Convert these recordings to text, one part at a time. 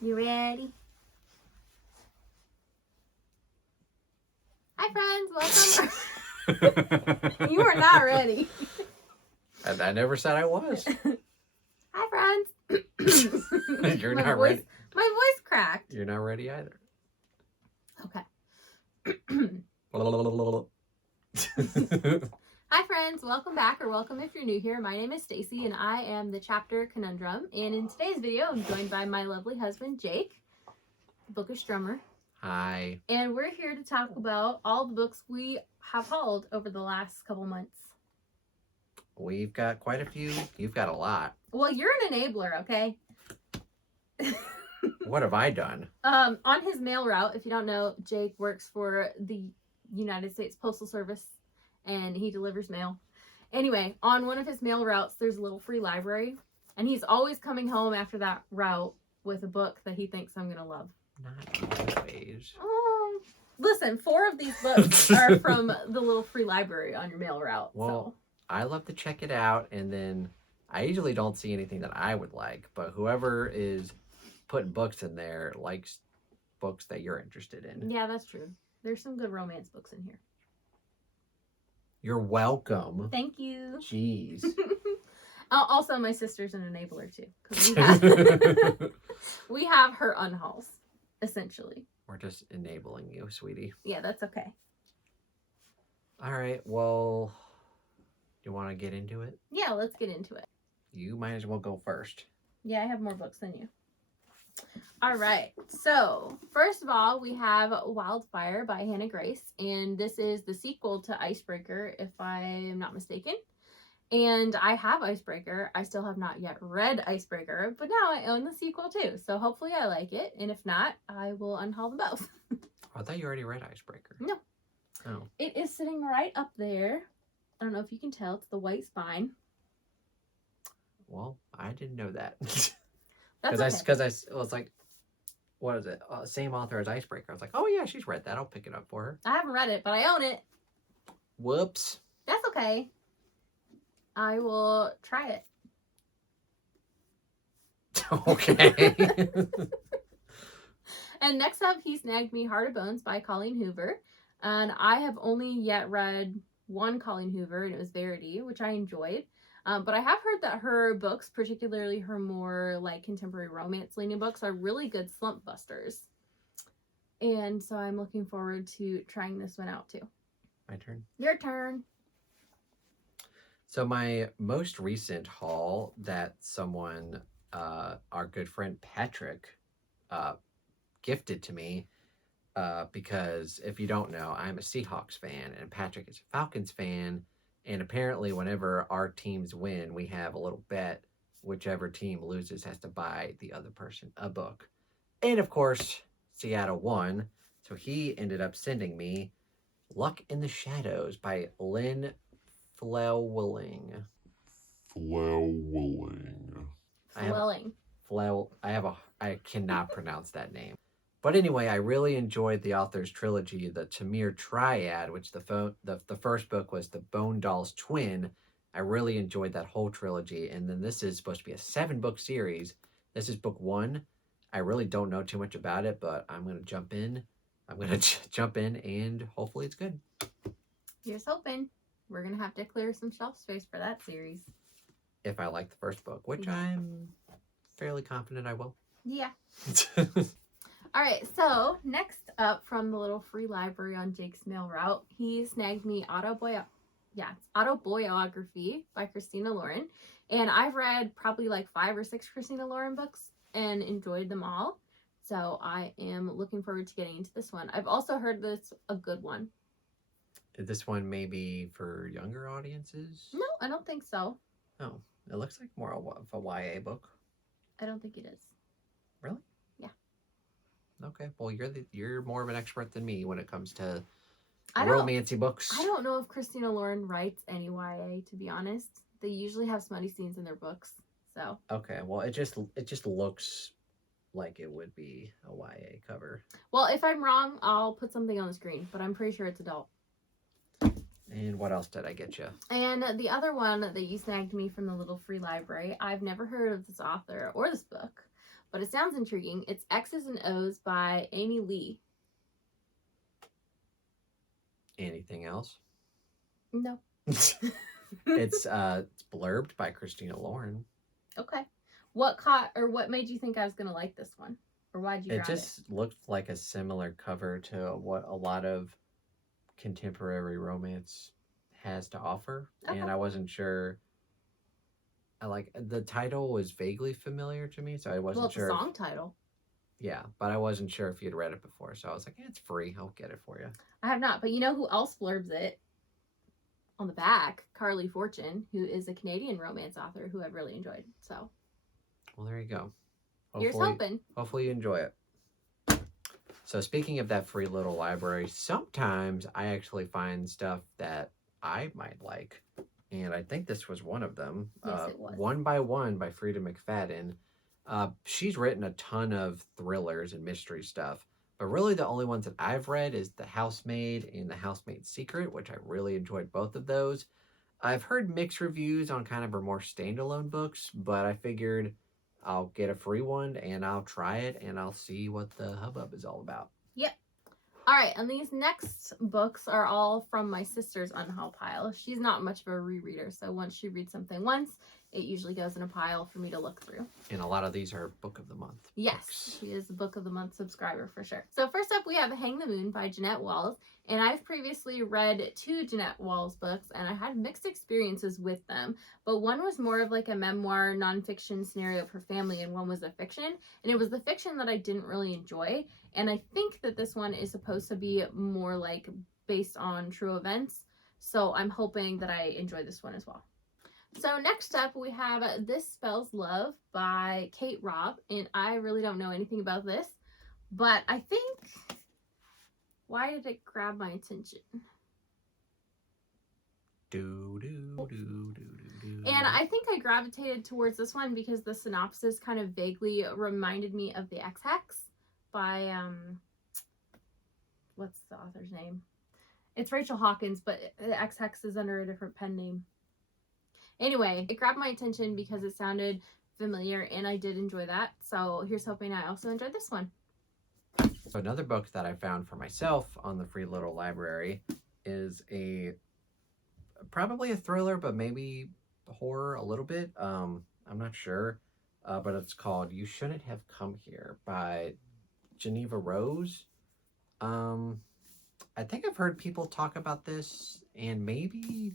You ready? Hi friends, welcome. You are not ready. I never said I was. Hi friends. You're not ready. My voice cracked. You're not ready either. Okay. Hi friends, welcome back, or welcome if you're new here. My name is Stacy and I am the chapter conundrum, and in today's video I'm joined by my lovely husband Jake, the bookish drummer. Hi. And we're here to talk about all the books we have hauled over the last couple months. We've got quite a few. You've got a lot. Well, you're an enabler, okay? What have I done? On his mail route, if you don't know, Jake works for the United States Postal Service and he delivers mail. Anyway, on one of his mail routes, there's a little free library, and he's always coming home after that route with a book that he thinks I'm gonna love. Not always. Oh, listen, 4 of these books are from the little free library on your mail route. Well, I love to check it out, and then I usually don't see anything that I would like, but whoever is putting books in there likes books that you're interested in. Yeah, that's true. There's some good romance books in here. You're welcome. Thank you. Jeez. Also, my sister's an enabler too, because we have her unhauls, essentially. We're just enabling you, sweetie. Yeah, that's okay. All right, well, you want to get into it? Yeah, let's get into it. You might as well go first. Yeah, I have more books than you. All right, so first of all, we have Wildfire by Hannah Grace, and this is the sequel to Icebreaker, if I'm not mistaken. And I have Icebreaker. I still have not yet read Icebreaker, but now I own the sequel too, so hopefully I like it, and if not, I will unhaul them both. I thought you already read Icebreaker. No. Oh. It is sitting right up there. I don't know if you can tell, it's the white spine. Well, I didn't know that. That's okay. Because I was like, what is it? Same author as Icebreaker. I was like, oh yeah, she's read that. I'll pick it up for her. I haven't read it, but I own it. Whoops. That's okay. I will try it. Okay. And next up, he snagged me Heart of Bones by Colleen Hoover. And I have only yet read one Colleen Hoover, and it was Verity, which I enjoyed. But I have heard that her books, particularly her more like contemporary romance leaning books, are really good slump busters. And so I'm looking forward to trying this one out too. My turn. Your turn. So my most recent haul that someone, our good friend Patrick, gifted to me, because if you don't know, I'm a Seahawks fan and Patrick is a Falcons fan. And apparently whenever our teams win, we have a little bet. Whichever team loses has to buy the other person a book. And of course, Seattle won. So he ended up sending me Luck in the Shadows by Lynn Flewelling. I cannot pronounce that name. But anyway, I really enjoyed the author's trilogy, the Tamir Triad, which the first book was The Bone Doll's Twin. I really enjoyed that whole trilogy. And then this is supposed to be a 7-book series. This is book 1. I really don't know too much about it, but I'm going to jump in. And hopefully it's good. Here's hoping. We're going to have to clear some shelf space for that series. If I like the first book, which I'm fairly confident I will. Yeah. All right, so next up from the little free library on Jake's mail route, he snagged me Autobiography by Christina Lauren. And I've read probably like 5 or 6 Christina Lauren books and enjoyed them all. So I am looking forward to getting into this one. I've also heard this a good one. This one may be for younger audiences? No, I don't think so. Oh, it looks like more of a YA book. I don't think it is. Really? Yeah. Okay, well, you're more of an expert than me when it comes to romancy books. I don't know if Christina Lauren writes any YA, to be honest. They usually have smutty scenes in their books, so. Okay, well, it just looks like it would be a YA cover. Well, if I'm wrong, I'll put something on the screen, but I'm pretty sure it's adult. And what else did I get you? And the other one that you snagged me from the little free library, I've never heard of this author or this book, but it sounds intriguing. It's X's and O's by Amy Lee. Anything else? No. It's blurbed by Christina Lauren. Okay. What made you think I was gonna like this one? Or why'd you grab it? It just looked like a similar cover to what a lot of contemporary romance has to offer. Okay. And I wasn't sure. The title was vaguely familiar to me, so I wasn't Well, it's sure. a song title. Yeah, but I wasn't sure if you'd read it before, so I was like, it's free. I'll get it for you. I have not, but you know who else blurbs it? On the back, Carly Fortune, who is a Canadian romance author who I've really enjoyed. So, well, there you go. Here's hoping. Hopefully you enjoy it. So speaking of that free little library, sometimes I actually find stuff that I might like. And I think this was one of them. Yes, it was. One by One by Frida McFadden. She's written a ton of thrillers and mystery stuff. But really the only ones that I've read is The Housemaid and The Housemaid's Secret, which I really enjoyed both of those. I've heard mixed reviews on kind of her more standalone books, but I figured I'll get a free one and I'll try it and I'll see what the hubbub is all about. Yep. All right, and these next books are all from my sister's unhaul pile. She's not much of a rereader, so once she reads something once, it usually goes in a pile for me to look through. And a lot of these are Book of the Month. Yes, books. she is a Book of the Month subscriber for sure. So first up, we have Hang the Moon by Jeanette Walls. And I've previously read 2 Jeanette Walls books, and I had mixed experiences with them. But one was more of like a memoir, nonfiction scenario for family, and one was a fiction. And it was the fiction that I didn't really enjoy. And I think that this one is supposed to be more like based on true events. So I'm hoping that I enjoy this one as well. So next up, we have This Spells Love by Kate Robb. And I really don't know anything about this, but I think... Why did it grab my attention? And I think I gravitated towards this one because the synopsis kind of vaguely reminded me of The Ex-Hex by, what's the author's name? It's Rachel Hawkins, but The Ex-Hex is under a different pen name. Anyway, it grabbed my attention because it sounded familiar and I did enjoy that. So here's hoping I also enjoyed this one. So another book that I found for myself on the free little library is probably a thriller, but maybe horror a little bit. I'm not sure, but it's called You Shouldn't Have Come Here by Geneva Rose. I think I've heard people talk about this, and maybe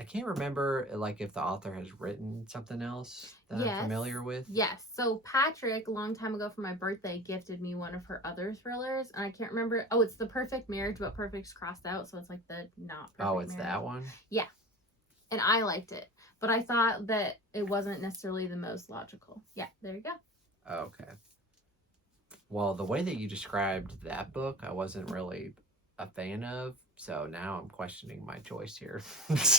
I can't remember like if the author has written something else that I'm familiar with. Yes. So Patrick, a long time ago for my birthday, gifted me one of her other thrillers. And I can't remember. Oh, it's The Perfect Marriage, but perfect's crossed out. So it's like the not perfect Oh, it's marriage. that one? Yeah. And I liked it. But I thought that it wasn't necessarily the most logical. Yeah, there you go. Okay. Well, the way that you described that book, I wasn't really a fan of. So now I'm questioning my choice here.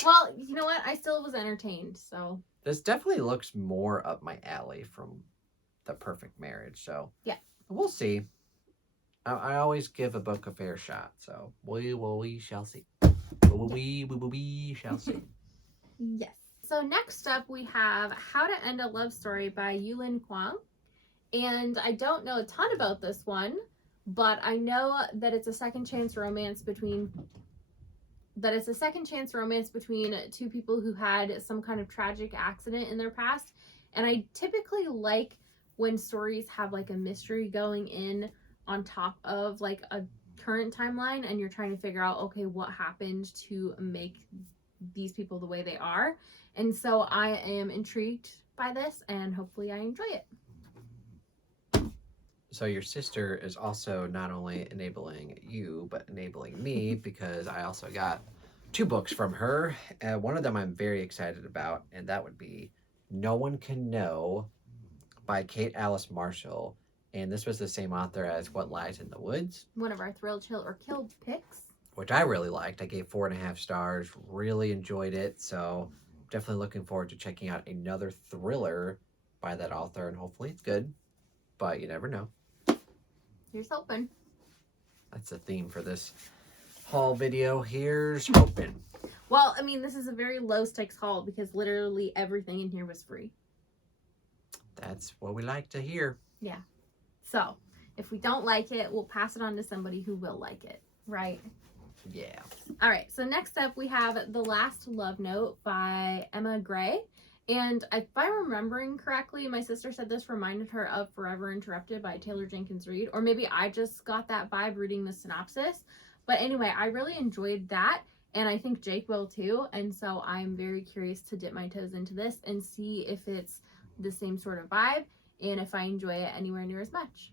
Well, you know what? I still was entertained, so. This definitely looks more up my alley from The Perfect Marriage. So yeah, we'll see. I always give a book a fair shot. So we shall see. We shall see. Yes. So next up we have How to End a Love Story by Yulin Kwang. And I don't know a ton about this one, but I know that it's a second chance romance between two people who had some kind of tragic accident in their past. And I typically like when stories have like a mystery going in on top of like a current timeline and you're trying to figure out, okay, what happened to make these people the way they are. And so I am intrigued by this and hopefully I enjoy it. So your sister is also not only enabling you, but enabling me because I also got 2 books from her. One of them I'm very excited about, and that would be No One Can Know by Kate Alice Marshall. And this was the same author as What Lies in the Woods. One of our Thrill, Chill, or Kill picks. Which I really liked. I gave 4.5 stars. Really enjoyed it. So definitely looking forward to checking out another thriller by that author. And hopefully it's good. But you never know. Here's hoping. That's the theme for this haul video. Here's hoping. Well, I mean, this is a very low stakes haul because literally everything in here was free. That's what we like to hear. So if we don't like it, we'll pass it on to somebody who will like it, right? Yeah. All right, so next up we have The Last Love Note by Emma Gray. And if I'm remembering correctly, my sister said this reminded her of Forever Interrupted by Taylor Jenkins Reid. Or maybe I just got that vibe reading the synopsis. But anyway, I really enjoyed that. And I think Jake will too. And so I'm very curious to dip my toes into this and see if it's the same sort of vibe and if I enjoy it anywhere near as much.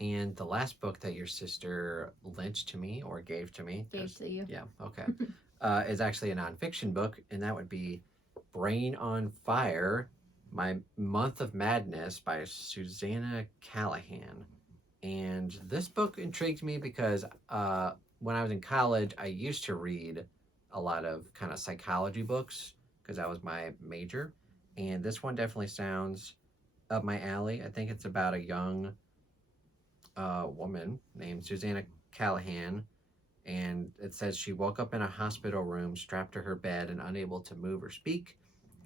And the last book that your sister lent to me or gave to me. Gave to you. Yeah, okay. Is actually a nonfiction book, and that would be Brain on Fire, My Month of Madness by Susanna Callahan. And this book intrigued me because when I was in college, I used to read a lot of kind of psychology books because that was my major. And this one definitely sounds up my alley. I think it's about a young woman named Susanna Callahan. And it says she woke up in a hospital room, strapped to her bed and unable to move or speak.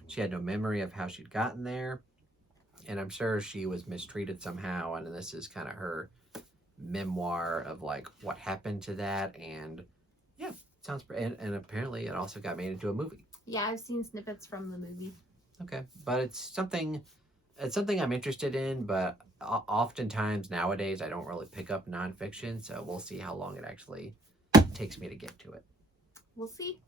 She had no memory of how she'd gotten there. And I'm sure she was mistreated somehow. And this is kind of her memoir of like what happened to that. And yeah, sounds and apparently it also got made into a movie. Yeah, I've seen snippets from the movie. Okay, but it's something I'm interested in, but oftentimes nowadays I don't really pick up nonfiction, so we'll see how long it actually takes me to get to it. We'll see.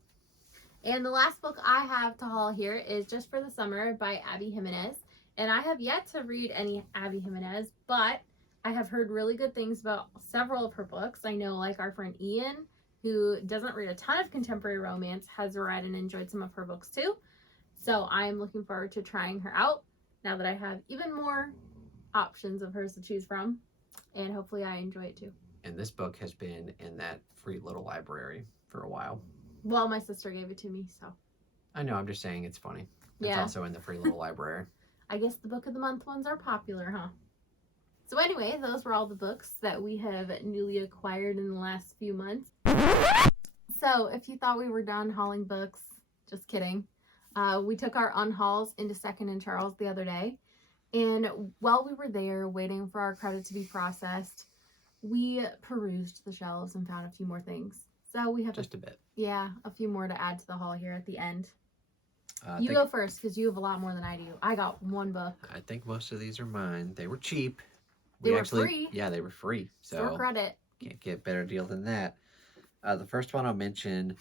And the last book I have to haul here is Just for the Summer by Abby Jimenez. And I have yet to read any Abby Jimenez, but I have heard really good things about several of her books. I know like our friend Ian, who doesn't read a ton of contemporary romance, has read and enjoyed some of her books too. So I'm looking forward to trying her out now that I have even more options of hers to choose from. And hopefully I enjoy it too. And this book has been in that free little library for a while. Well, my sister gave it to me, so. I know, I'm just saying it's funny. It's Yeah. also in the free little library. I guess the book of the month ones are popular, huh? So anyway, those were all the books that we have newly acquired in the last few months. So if you thought we were done hauling books, just kidding. We took our unhauls into Second and Charles the other day. And while we were there waiting for our credit to be processed, we perused the shelves and found a few more things. So we have Just a bit. a few more to add to the haul here at the end. I You think- go first because you have a lot more than I do. I got one book. I think most of these are mine. They were cheap. They were free. Yeah, they were free. Store So credit. can't get a better deal than that. The first one I'll mention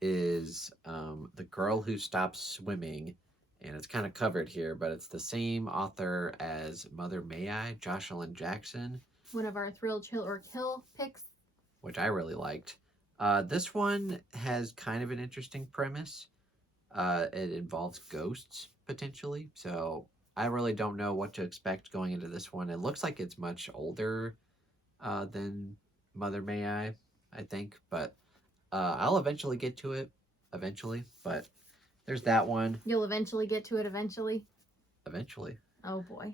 is The Girl Who Stopped Swimming. And it's kind of covered here, but it's the same author as Mother May I, Jocelyn Jackson, One of our Thrill, Chill, or Kill picks. which I really liked. This one has kind of an interesting premise. It involves ghosts, potentially. So I really don't know what to expect going into this one. It looks like it's much older than Mother May I think. But I'll eventually get to it. But there's that one. You'll eventually get to it eventually. Eventually. Oh boy.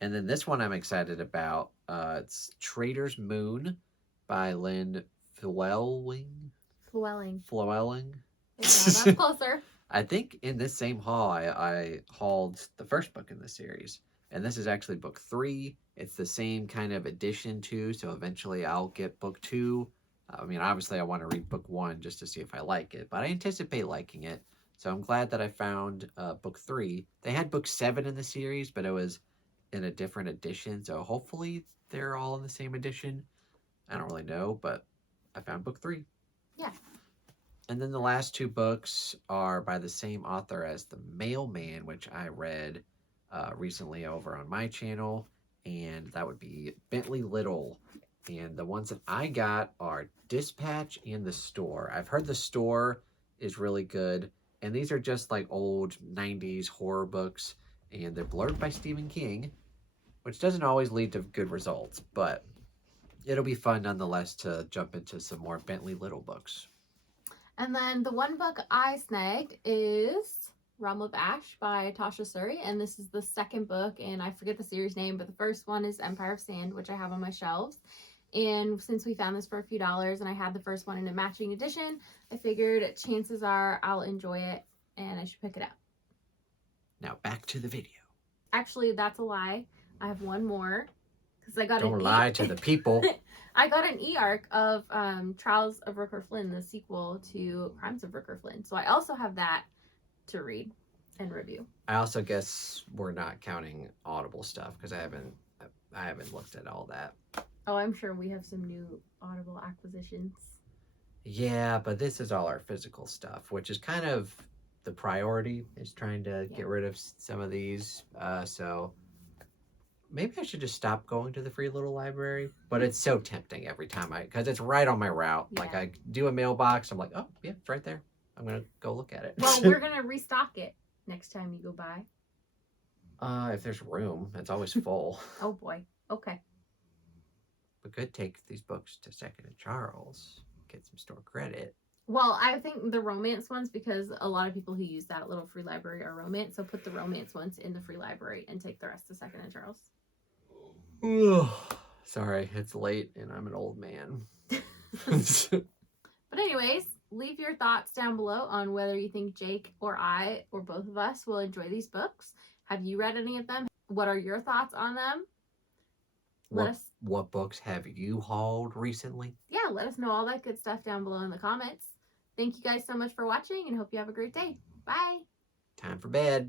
And then this one I'm excited about. It's Trader's Moon by Lynn Flewelling. Flewelling. Flewelling. Yeah, that's closer. I think in this same haul, I hauled the first book in the series. And this is actually book 3. It's the same kind of edition too. So eventually I'll get book 2. I mean, obviously I want to read book 1 just to see if I like it. But I anticipate liking it. So I'm glad that I found book 3. They had book 7 in the series, but it was in a different edition. So hopefully they're all in the same edition. I don't really know, but I found book 3. Yeah. And then the last 2 books are by the same author as The Mailman, which I read recently over on my channel. And that would be Bentley Little. And the ones that I got are Dispatch and The Store. I've heard The Store is really good. And these are just like old 90s horror books. And they're blurred by Stephen King, which doesn't always lead to good results. But it'll be fun nonetheless to jump into some more Bentley Little books. And then the one book I snagged is Realm of Ash by Tasha Suri. And this is the second book. And I forget the series name, but the first one is Empire of Sand, which I have on my shelves. And since we found this for a few dollars and I had the first one in a matching edition, I figured chances are I'll enjoy it and I should pick it up. Now back to the video. Actually, that's a lie. I have one more because I got Don't an lie to the people. I got an e-arc of Trials of Rooker Flynn, the sequel to Crimes of Rooker Flynn. So I also have that to read and review. I also guess we're not counting Audible stuff because I haven't looked at all that. Oh, I'm sure we have some new Audible acquisitions. Yeah, but this is all our physical stuff, which is kind of the priority, is trying to Yeah. get rid of some of these. So maybe I should just stop going to the free little library. But it's so tempting every time because it's right on my route. Like Yeah. I do a mailbox, I'm like, oh yeah, it's right there. I'm gonna go look at it. Well, we're gonna restock it next time you go by. If there's room, it's always full. Oh boy. Okay. We could take these books to Second and Charles, get some store credit. Well, I think the romance ones, because a lot of people who use that little free library are romance, so put the romance ones in the free library and take the rest to Second and Charles. Sorry, it's late and I'm an old man. But anyways, leave your thoughts down below on whether you think Jake or I or both of us will enjoy these books. Have you read any of them? What are your thoughts on them? What books have you hauled recently? Yeah, let us know all that good stuff down below in the comments. Thank you guys so much for watching and hope you have a great day. Bye. Time for bed.